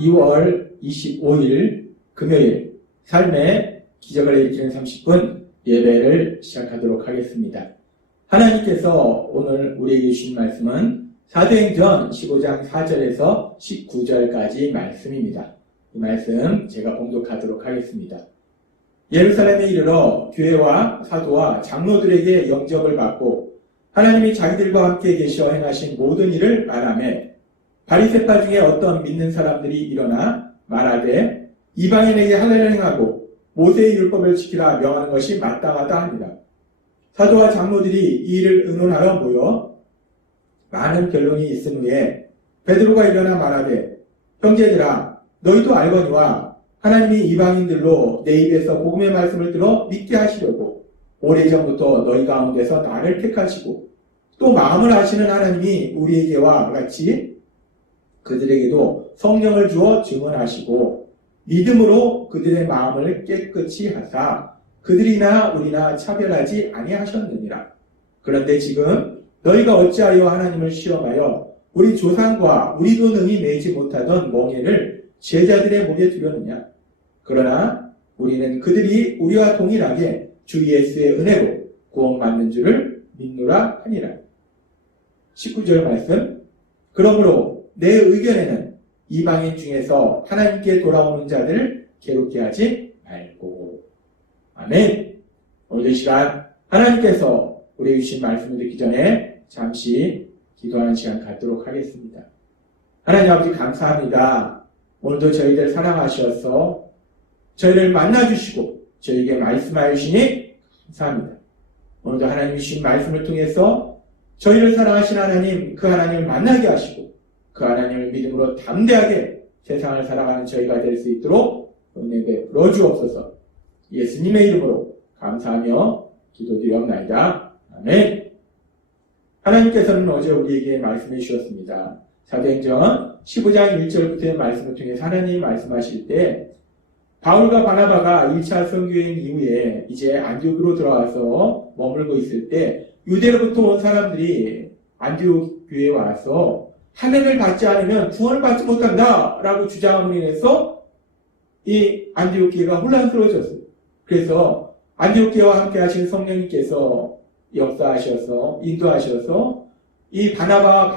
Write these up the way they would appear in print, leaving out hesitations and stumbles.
2월 25일 금요일 삶의 기적을 일으키는 30분 예배를 시작하도록 하겠습니다. 하나님께서 오늘 우리에게 주신 말씀은 사도행전 15장 4절에서 19절까지 말씀입니다. 이 말씀 제가 봉독하도록 하겠습니다. 예루살렘에 이르러 교회와 사도와 장로들에게 영접을 받고 하나님이 자기들과 함께 계셔 행하신 모든 일을 말하며 바리새파 중에 어떤 믿는 사람들이 일어나 말하되 이방인에게 할례를 행하고 모세의 율법을 지키라 명하는 것이 마땅하다 하니라. 사도와 장로들이 이 일을 의논하러 모여 많은 변론이 있은 후에 베드로가 일어나 말하되 형제들아 너희도 알거니와 하나님이 이방인들로 내 입에서 복음의 말씀을 들어 믿게 하시려고 오래전부터 너희 가운데서 나를 택하시고 또 마음을 아시는 하나님이 우리에게와 같이 그들에게도 성령을 주어 증언하시고 믿음으로 그들의 마음을 깨끗이 하사 그들이나 우리나 차별하지 아니하셨느니라. 그런데 지금 너희가 어찌하여 하나님을 시험하여 우리 조상과 우리도 능히 매지 못하던 멍에를 제자들의 목에 두려느냐. 그러나 우리는 그들이 우리와 동일하게 주 예수의 은혜로 구원받는 줄을 믿노라 하니라. 19절 말씀. 그러므로 내 의견에는 이방인 중에서 하나님께 돌아오는 자들을 괴롭게 하지 말고. 아멘. 오늘 이 시간 하나님께서 우리에게 주신 말씀을 듣기 전에 잠시 기도하는 시간 갖도록 하겠습니다. 하나님 아버지 감사합니다. 오늘도 저희들 사랑하셔서 저희를 만나주시고 저희에게 말씀하여 주시니 감사합니다. 오늘도 하나님이 주신 말씀을 통해서 저희를 사랑하신 하나님, 그 하나님을 만나게 하시고 그 하나님을 믿음으로 담대하게 세상을 살아가는 저희가 될 수 있도록 은혜 베풀어 주옵소서. 예수님의 이름으로 감사하며 기도드리옵나이다. 아멘. 하나님께서는 어제 우리에게 말씀해 주셨습니다. 사도행전 15장 1절부터의 말씀을 통해서 하나님이 말씀하실 때 바울과 바나바가 1차 선교행 이후에 이제 안디옥으로 들어와서 머물고 있을 때 유대로부터 온 사람들이 안디옥 교회에 와서 할례를 받지 않으면 구원을 받지 못한다 라고 주장함으로 인해서 이 안디옥 교회가 혼란스러워졌어요. 그래서 안디옥 교회와 함께 하신 성령님께서 역사하셔서 인도하셔서 이 바나바와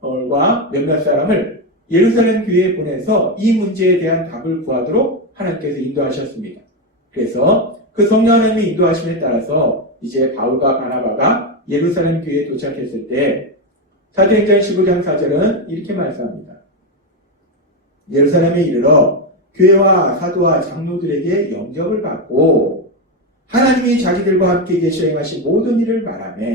바울과 몇몇 사람을 예루살렘 교회에 보내서 이 문제에 대한 답을 구하도록 하나님께서 인도하셨습니다. 그래서 그 성령 하나님의 인도하심에 따라서 이제 바울과 바나바가 예루살렘 교회에 도착했을 때 사도행전 15장 4절은 이렇게 말씀합니다. 예루살렘에 이르러 교회와 사도와 장로들에게 영접을 받고 하나님이 자기들과 함께 계셔 행하신 모든 일을 말하며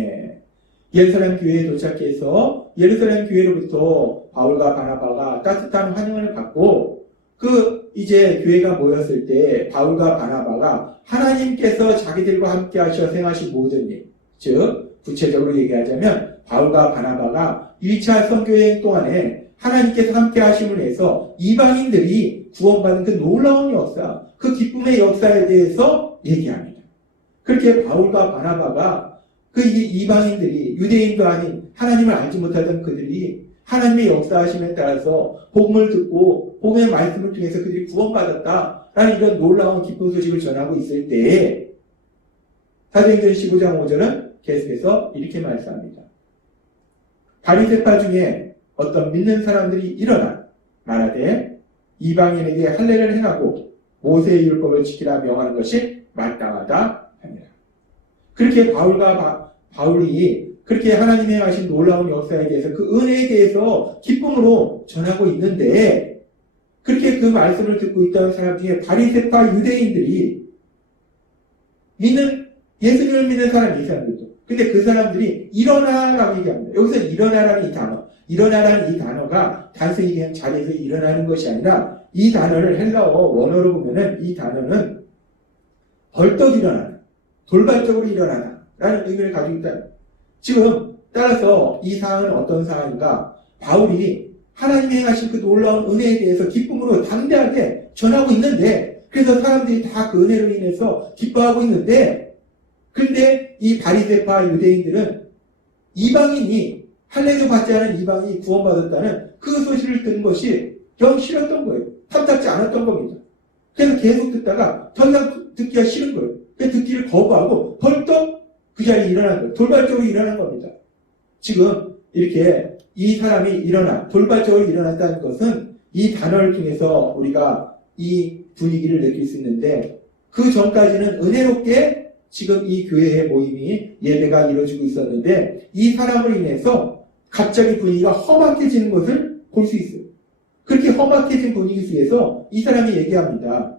예루살렘 교회에 도착해서 예루살렘 교회로부터 바울과 바나바가 따뜻한 환영을 받고 이제 교회가 모였을 때 바울과 바나바가 하나님께서 자기들과 함께 하셔 행하신 모든 일, 즉 구체적으로 얘기하자면 바울과 바나바가 1차 선교여행 동안에 하나님께서 함께 하심을 해서 이방인들이 구원받는 그 놀라운 역사, 그 기쁨의 역사에 대해서 얘기합니다. 그렇게 바울과 바나바가 그 이방인들이 유대인도 아닌 하나님을 알지 못하던 그들이 하나님의 역사하심에 따라서 복음을 듣고 복음의 말씀을 통해서 그들이 구원받았다라는 이런 놀라운 기쁜 소식을 전하고 있을 때에 사도행전 15장 5절은 계속해서 이렇게 말씀합니다. 바리새파 중에 어떤 믿는 사람들이 일어나 말하되 이방인에게 할례를 행하고 모세의 율법을 지키라 명하는 것이 마땅하다 하니라. 그렇게 바울이 그렇게 하나님이 하신 놀라운 역사에 대해서 그 은혜에 대해서 기쁨으로 전하고 있는데 그렇게 그 말씀을 듣고 있던 사람 중에 바리새파 유대인들이 예수님을 믿는 사람이 있었는데 근데 그 사람들이 일어나라고 얘기합니다. 여기서 일어나라는 일어나라는 이 단어가 단순히 그냥 자리에서 일어나는 것이 아니라 이 단어를 헬라어 원어로 보면은 이 단어는 벌떡 일어나는, 돌발적으로 일어나는 라는 의미를 가지고 있다. 지금 따라서 이 사안은 어떤 사안인가? 바울이 하나님이 행하신 그 놀라운 은혜에 대해서 기쁨으로 담대하게 전하고 있는데 그래서 사람들이 다 그 은혜로 인해서 기뻐하고 있는데 근데 이 바리새파 유대인들은 이방인이 할례도 받지 않은 이방인이 구원받았다는 그 소식을 듣는 것이 영 싫었던 거예요. 탐탁지 않았던 겁니다. 그래서 계속 듣다가 더 이상 듣기가 싫은 거예요. 그래서 듣기를 거부하고 벌떡 그 자리에 일어난 거예요. 돌발적으로 일어난 겁니다. 지금 이렇게 이 사람이 돌발적으로 일어났다는 것은 이 단어를 통해서 우리가 이 분위기를 느낄 수 있는데, 그 전까지는 은혜롭게 지금 이 교회의 모임이 예배가 이루어지고 있었는데, 이 사람으로 인해서 갑자기 분위기가 험악해지는 것을 볼 수 있어요. 그렇게 험악해진 분위기 속에서 이 사람이 얘기합니다.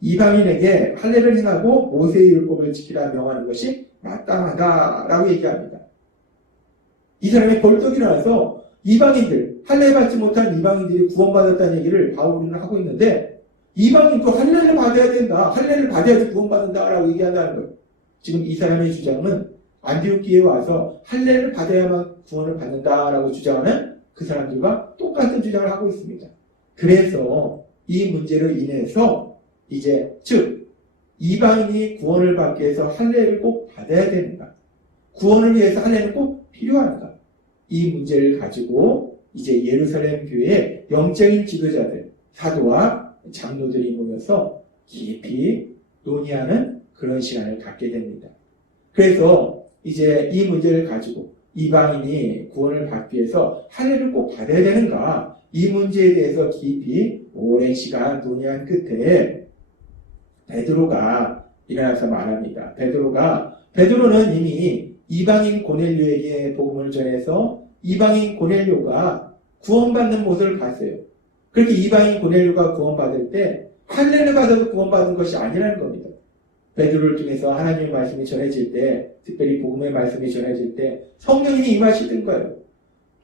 이방인에게 할례를 행하고 모세의 율법을 지키라 명하는 것이 마땅하다라고 얘기합니다. 이 사람이 벌떡 일어나서 이방인들, 할례 받지 못한 이방인들이 구원받았다는 얘기를 바울은 하고 있는데, 이방인도 할례를 받아야 된다, 할례를 받아야지 구원받는다라고 얘기한다는 거예요. 지금 이 사람의 주장은 안디옥기에 와서 할례를 받아야만 구원을 받는다라고 주장하는 그 사람들과 똑같은 주장을 하고 있습니다. 그래서 이 문제로 인해서 즉 이방인이 구원을 받기 위해서 할례를 꼭 받아야 되는가, 구원을 위해서 할례는 꼭 필요한가, 이 문제를 가지고 이제 예루살렘 교회의 영적인 지도자들, 사도와 장로들이 모여서 깊이 논의하는 그런 시간을 갖게 됩니다. 그래서 이제 이 문제를 가지고 이방인이 구원을 받기 위해서 할례를 꼭 받아야 되는가, 이 문제에 대해서 깊이 오랜 시간 논의한 끝에 베드로가 일어나서 말합니다. 베드로는 이미 이방인 고넬료에게 복음을 전해서 이방인 고넬료가 구원받는 모습을 봤어요. 그렇게 이방인 고넬료가 구원받을 때 할례를 받아서 구원받은 것이 아니라는 겁니다. 베드로를 통해서 하나님의 말씀이 전해질 때, 특별히 복음의 말씀이 전해질 때 성령님이 임하시던 거예요.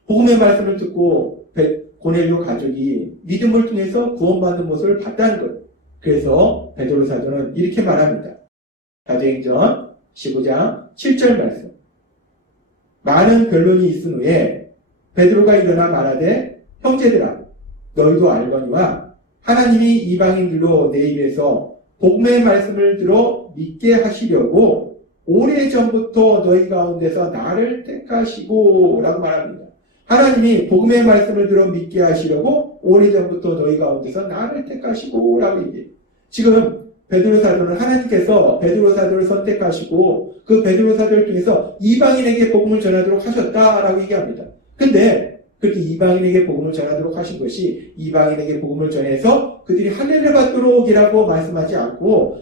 복음의 말씀을 듣고 고넬료 가족이 믿음을 통해서 구원받는 모습을 봤다는 거예요. 그래서 베드로 사도는 이렇게 말합니다. 사도행전 15장 7절 말씀. 많은 변론이 있은 후에 베드로가 일어나 말하되, 형제들아, 너희도 알거니와 하나님이 이방인들로 내 입에서 복음의 말씀을 들어 믿게 하시려고 오래전부터 너희 가운데서 나를 택하시고 라고 말합니다. 하나님이 복음의 말씀을 들어 믿게 하시려고 오래전부터 너희 가운데서 나를 택하시고 라고 얘기해요. 지금 베드로 사도는 하나님께서 베드로 사도를 선택하시고 그 베드로 사도를 통해서 이방인에게 복음을 전하도록 하셨다라고 얘기합니다. 근데 그렇게 이방인에게 복음을 전하도록 하신 것이 이방인에게 복음을 전해서 그들이 할례를 받도록이라고 말씀하지 않고,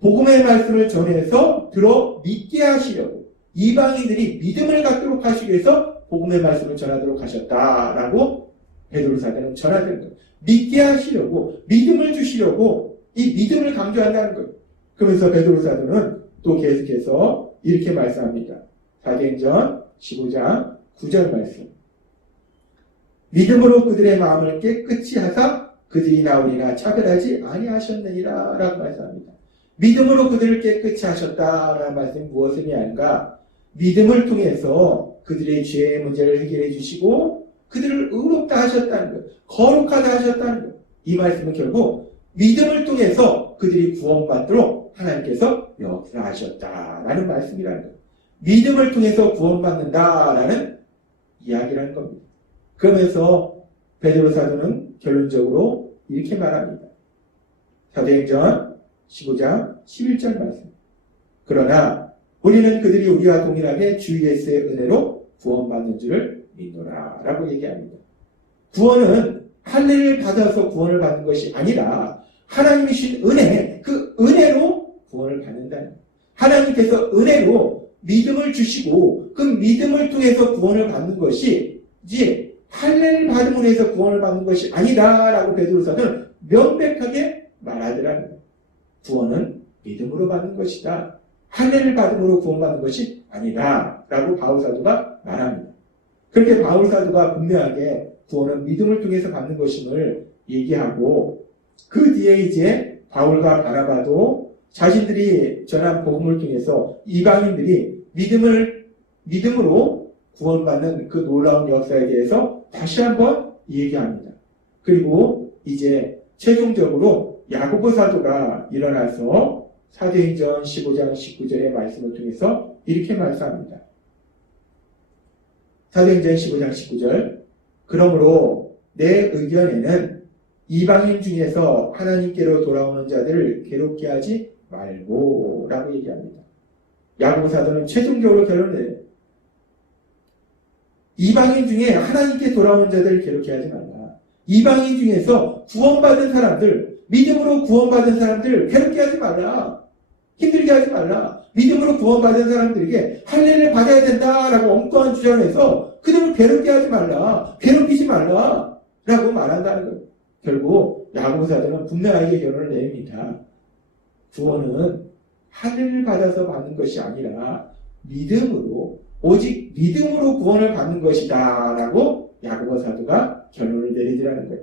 복음의 말씀을 전해서 들어 믿게 하시려고, 이방인들이 믿음을 갖도록 하시기 위해서 복음의 말씀을 전하도록 하셨다라고 베드로 사도는 전하는 거예요. 믿게 하시려고, 믿음을 주시려고 이 믿음을 강조한다는 거예요. 그러면서 베드로 사도는 또 계속해서 이렇게 말씀합니다. 사도행전 15장 9절 말씀. 믿음으로 그들의 마음을 깨끗이 하사 그들이 나오리라 차별하지 아니하셨느니라 라고 말씀합니다. 믿음으로 그들을 깨끗이 하셨다라는 말씀이 무엇을 의미하는가? 믿음을 통해서 그들의 죄의 문제를 해결해 주시고 그들을 의롭다 하셨다는 것, 거룩하다 하셨다는 것. 이 말씀은 결국 믿음을 통해서 그들이 구원받도록 하나님께서 역사하셨다라는 말씀이라는 것. 믿음을 통해서 구원받는다라는 이야기라는 겁니다. 그러면서 베드로 사도는 결론적으로 이렇게 말합니다. 사도행전 15장 11절 말씀. 그러나 우리는 그들이 우리와 동일하게 주 예수의 은혜로 구원받는 줄을 믿노라 라고 얘기합니다. 구원은 할례를 받아서 구원을 받는 것이 아니라 하나님이 주신 은혜, 그 은혜로 구원을 받는다는 거예요. 하나님께서 은혜로 믿음을 주시고 그 믿음을 통해서 구원을 받는 것이 이제 할례를 받음으로 해서 구원을 받는 것이 아니다라고 베드로사도는 명백하게 말하더라는 거예요. 구원은 믿음으로 받는 것이다. 할례를 받음으로 구원받는 것이 아니다라고 바울사도가 말합니다. 그렇게 바울사도가 분명하게 구원은 믿음을 통해서 받는 것임을 얘기하고, 그 뒤에 이제 바울과 바나바도 자신들이 전한 복음을 통해서 이방인들이 믿음으로 구원받는 그 놀라운 역사에 대해서 다시 한번 얘기합니다. 그리고 이제 최종적으로 야고보 사도가 일어나서 사도행전 15장 19절의 말씀을 통해서 이렇게 말씀합니다. 사도행전 15장 19절. 그러므로 내 의견에는 이방인 중에서 하나님께로 돌아오는 자들을 괴롭게 하지 말고 라고 얘기합니다. 야고보 사도는 최종적으로 결론을 내요. 이방인 중에 하나님께 돌아오는 자들을 괴롭게 하지 말라. 이방인 중에서 구원받은 사람들, 믿음으로 구원받은 사람들을 괴롭게 하지 말라. 힘들게 하지 말라. 믿음으로 구원받은 사람들에게 할례를 받아야 된다라고 엉뚱한 주장을 해서 그들을 괴롭게 하지 말라. 괴롭히지 말라. 라고 말한다는 거예요. 결국 야고보 사도는 분명하게 결론을 냅니다. 구원은 할례를 받아서 받는 것이 아니라 믿음으로, 오직 믿음으로 구원을 받는 것이다 라고 야고보 사도가 결론을 내리더라는 거예요.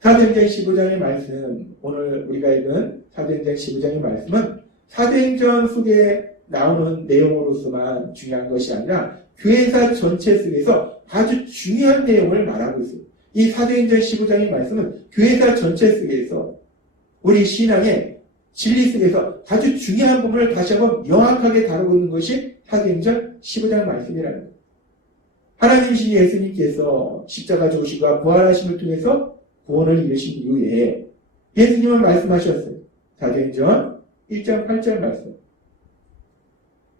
사도행전 15장의 말씀, 오늘 우리가 읽은 사도행전 15장의 말씀은 사도행전 속에 나오는 내용으로서만 중요한 것이 아니라 교회사 전체 속에서 아주 중요한 내용을 말하고 있어요. 이 사도행전 15장의 말씀은 교회사 전체 속에서 우리 신앙의 진리 속에서 아주 중요한 부분을 다시 한번 명확하게 다루고 있는 것이 사도행전 15장 말씀이라는 거예요. 하나님이신 예수님께서 십자가 죽으심과 부활하심을 통해서 구원을 이루신 이후에 예수님은 말씀하셨어요. 사도행전 1장 8절 말씀.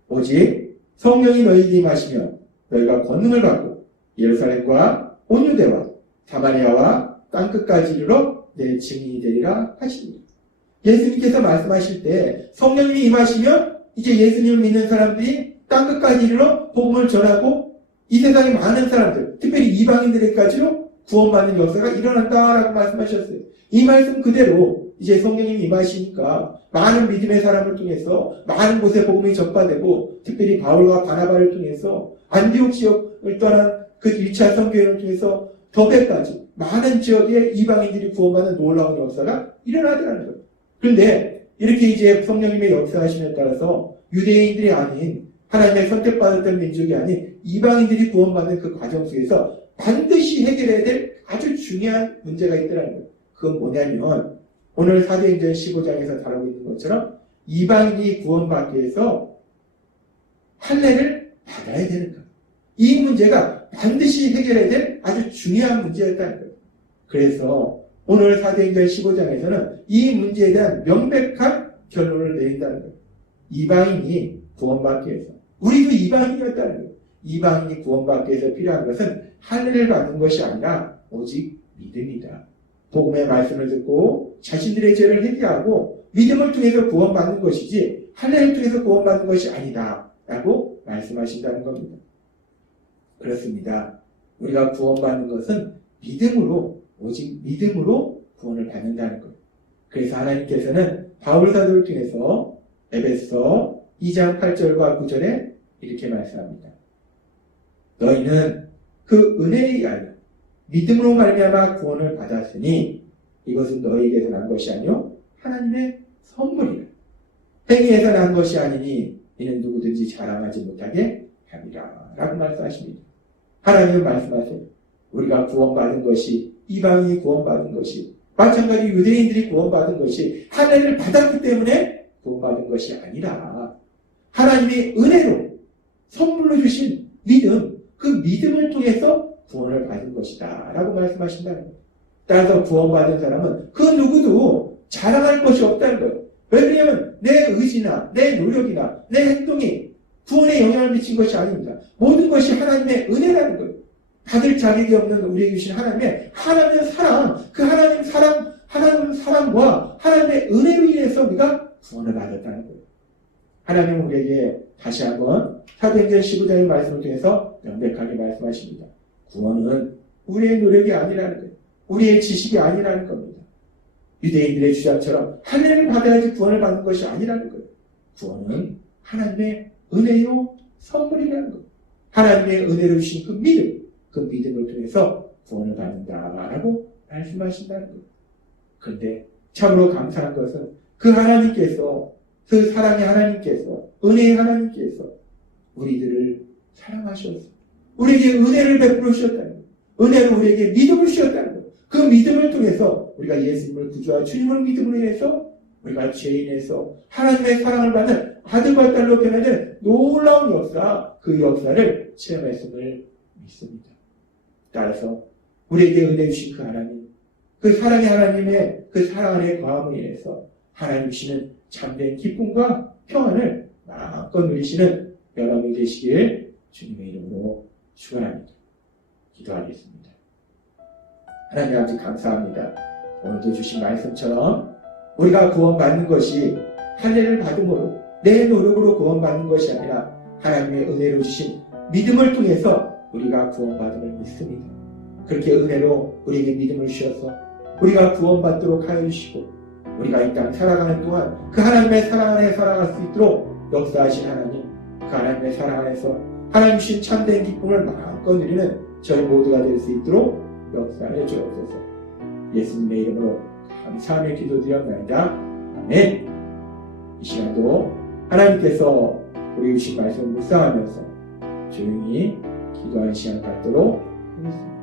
오직 성령이 너희에게 임하시며 너희가 권능을 받고 예루살렘과 온 유대와 사마리아와 땅끝까지 이르러 내 증인이 되리라 하십니다. 예수님께서 말씀하실 때 성령님이 임하시면 이제 예수님을 믿는 사람들이 땅끝까지 이르러 복음을 전하고 이 세상의 많은 사람들, 특별히 이방인들에게까지로 구원받는 역사가 일어난다라고 말씀하셨어요. 이 말씀 그대로 이제 성령님이 임하시니까 많은 믿음의 사람을 통해서 많은 곳에 복음이 전파되고 특별히 바울과 바나바를 통해서 안디옥 지역을 떠난 그 1차 선교회를 통해서 더베까지 많은 지역의 이방인들이 구원받는 놀라운 역사가 일어나더라는 거예요. 그런데 이렇게 이제 성령님의 역사하심에 따라서 유대인들이 아닌 하나님의 선택받았던 민족이 아닌 이방인들이 구원받는 그 과정 속에서 반드시 해결해야 될 아주 중요한 문제가 있더라는 거예요. 그건 뭐냐면 오늘 사도행전 15장에서 다루고 있는 것처럼 이방인이 구원받기 위해서 할례를 받아야 되는 것. 이 문제가 반드시 해결해야 될 아주 중요한 문제였다는 거예요. 그래서 오늘 사도행전 15장에서는 이 문제에 대한 명백한 결론을 내린다는 거예요. 이방인이 구원받기 위해서. 우리도 이방인이었다는 거예요. 이방인이 구원받기 위해서 필요한 것은 할례를 받는 것이 아니라 오직 믿음이다. 복음의 말씀을 듣고 자신들의 죄를 회개하고 믿음을 통해서 구원받는 것이지 할례를 통해서 구원받는 것이 아니다 라고 말씀하신다는 겁니다. 그렇습니다. 우리가 구원받는 것은 믿음으로, 오직 믿음으로 구원을 받는다는 거예요. 그래서 하나님께서는 바울 사도를 통해서 에베소 2장 8절과 9절에 이렇게 말씀합니다. 너희는 그 은혜에 의하여 믿음으로 말미암아 구원을 받았으니 이것은 너희에게서 난 것이 아니요 하나님의 선물이라. 행위에서 난 것이 아니니 이는 누구든지 자랑하지 못하게 함이라 라고 말씀하십니다. 하나님은 말씀하세요. 우리가 구원받은 것이, 이방인이 구원받은 것이, 마찬가지 유대인들이 구원받은 것이 할례를 받았기 때문에 구원받은 것이 아니라 하나님의 은혜로 선물로 주신 믿음, 그 믿음을 통해서 구원을 받은 것이다 라고 말씀하신다는 거예요. 따라서 구원받은 사람은 그 누구도 자랑할 것이 없다는 거예요. 왜냐하면 내 의지나 내 노력이나 내 행동이 구원에 영향을 미친 것이 아닙니다. 모든 것이 하나님의 은혜라는 거예요. 받을 자격이 없는 우리에게 주신 하나님의 사랑, 그 하나님 사랑과 하나님의 은혜로 인해서 우리가 구원을 받았다는 거예요. 하나님은 우리에게 다시 한번 사도행전 15장의 말씀을 통해서 명백하게 말씀하십니다. 구원은 우리의 노력이 아니라는 거예요. 우리의 지식이 아니라는 겁니다. 유대인들의 주장처럼 할례를 받아야지 구원을 받는 것이 아니라는 거예요. 구원은 하나님의 은혜요 선물이라는 거예요. 하나님의 은혜로 주신 그 믿음, 그 믿음을 통해서 구원을 받는다라고 말씀하신다는 거예요. 그런데 참으로 감사한 것은 그 하나님께서, 그 사랑의 하나님께서, 은혜의 하나님께서 우리들을 사랑하셔서 우리에게 은혜를 베풀어 주셨다는 거예요. 은혜로 우리에게 믿음을 주셨다는 거예요. 그 믿음을 통해서 우리가 예수님을 구주와 주님을 믿음으로 인해서 우리가 죄인에서 하나님의 사랑을 받는 아들과 딸로 변화된 놀라운 역사, 그 역사를 체험했음을 믿습니다. 따라서 우리에게 은혜 주신 그 하나님, 그 사랑의 하나님의 그 사랑 안에 거함으로 인해서 하나님 주시는 참된 기쁨과 평안을 마음껏 누리시는 여러분이 되시길 주님의 이름으로 축원합니다. 기도하겠습니다. 하나님 아버지 감사합니다. 오늘도 주신 말씀처럼 우리가 구원받는 것이 할례를 받음으로 내 노력으로 구원받는 것이 아니라 하나님의 은혜로 주신 믿음을 통해서 우리가 구원받음을 믿습니다. 그렇게 은혜로 우리에게 믿음을 주셔서 우리가 구원받도록 하여 주시고 우리가 이 땅 살아가는 동안 그 하나님의 사랑 안에 살아갈 수 있도록 역사하신 하나님, 그 하나님의 사랑 안에서 하나님 주신 참된 기쁨을 마음껏 누리는 저희 모두가 될 수 있도록 역사하여 주옵소서. 예수님의 이름으로 감사하며 기도드렸나이다. 아멘. 이 시간도 하나님께서 우리 주신 말씀을 묵상하면서 조용히 기도하는 시간 갖도록 하겠습니다.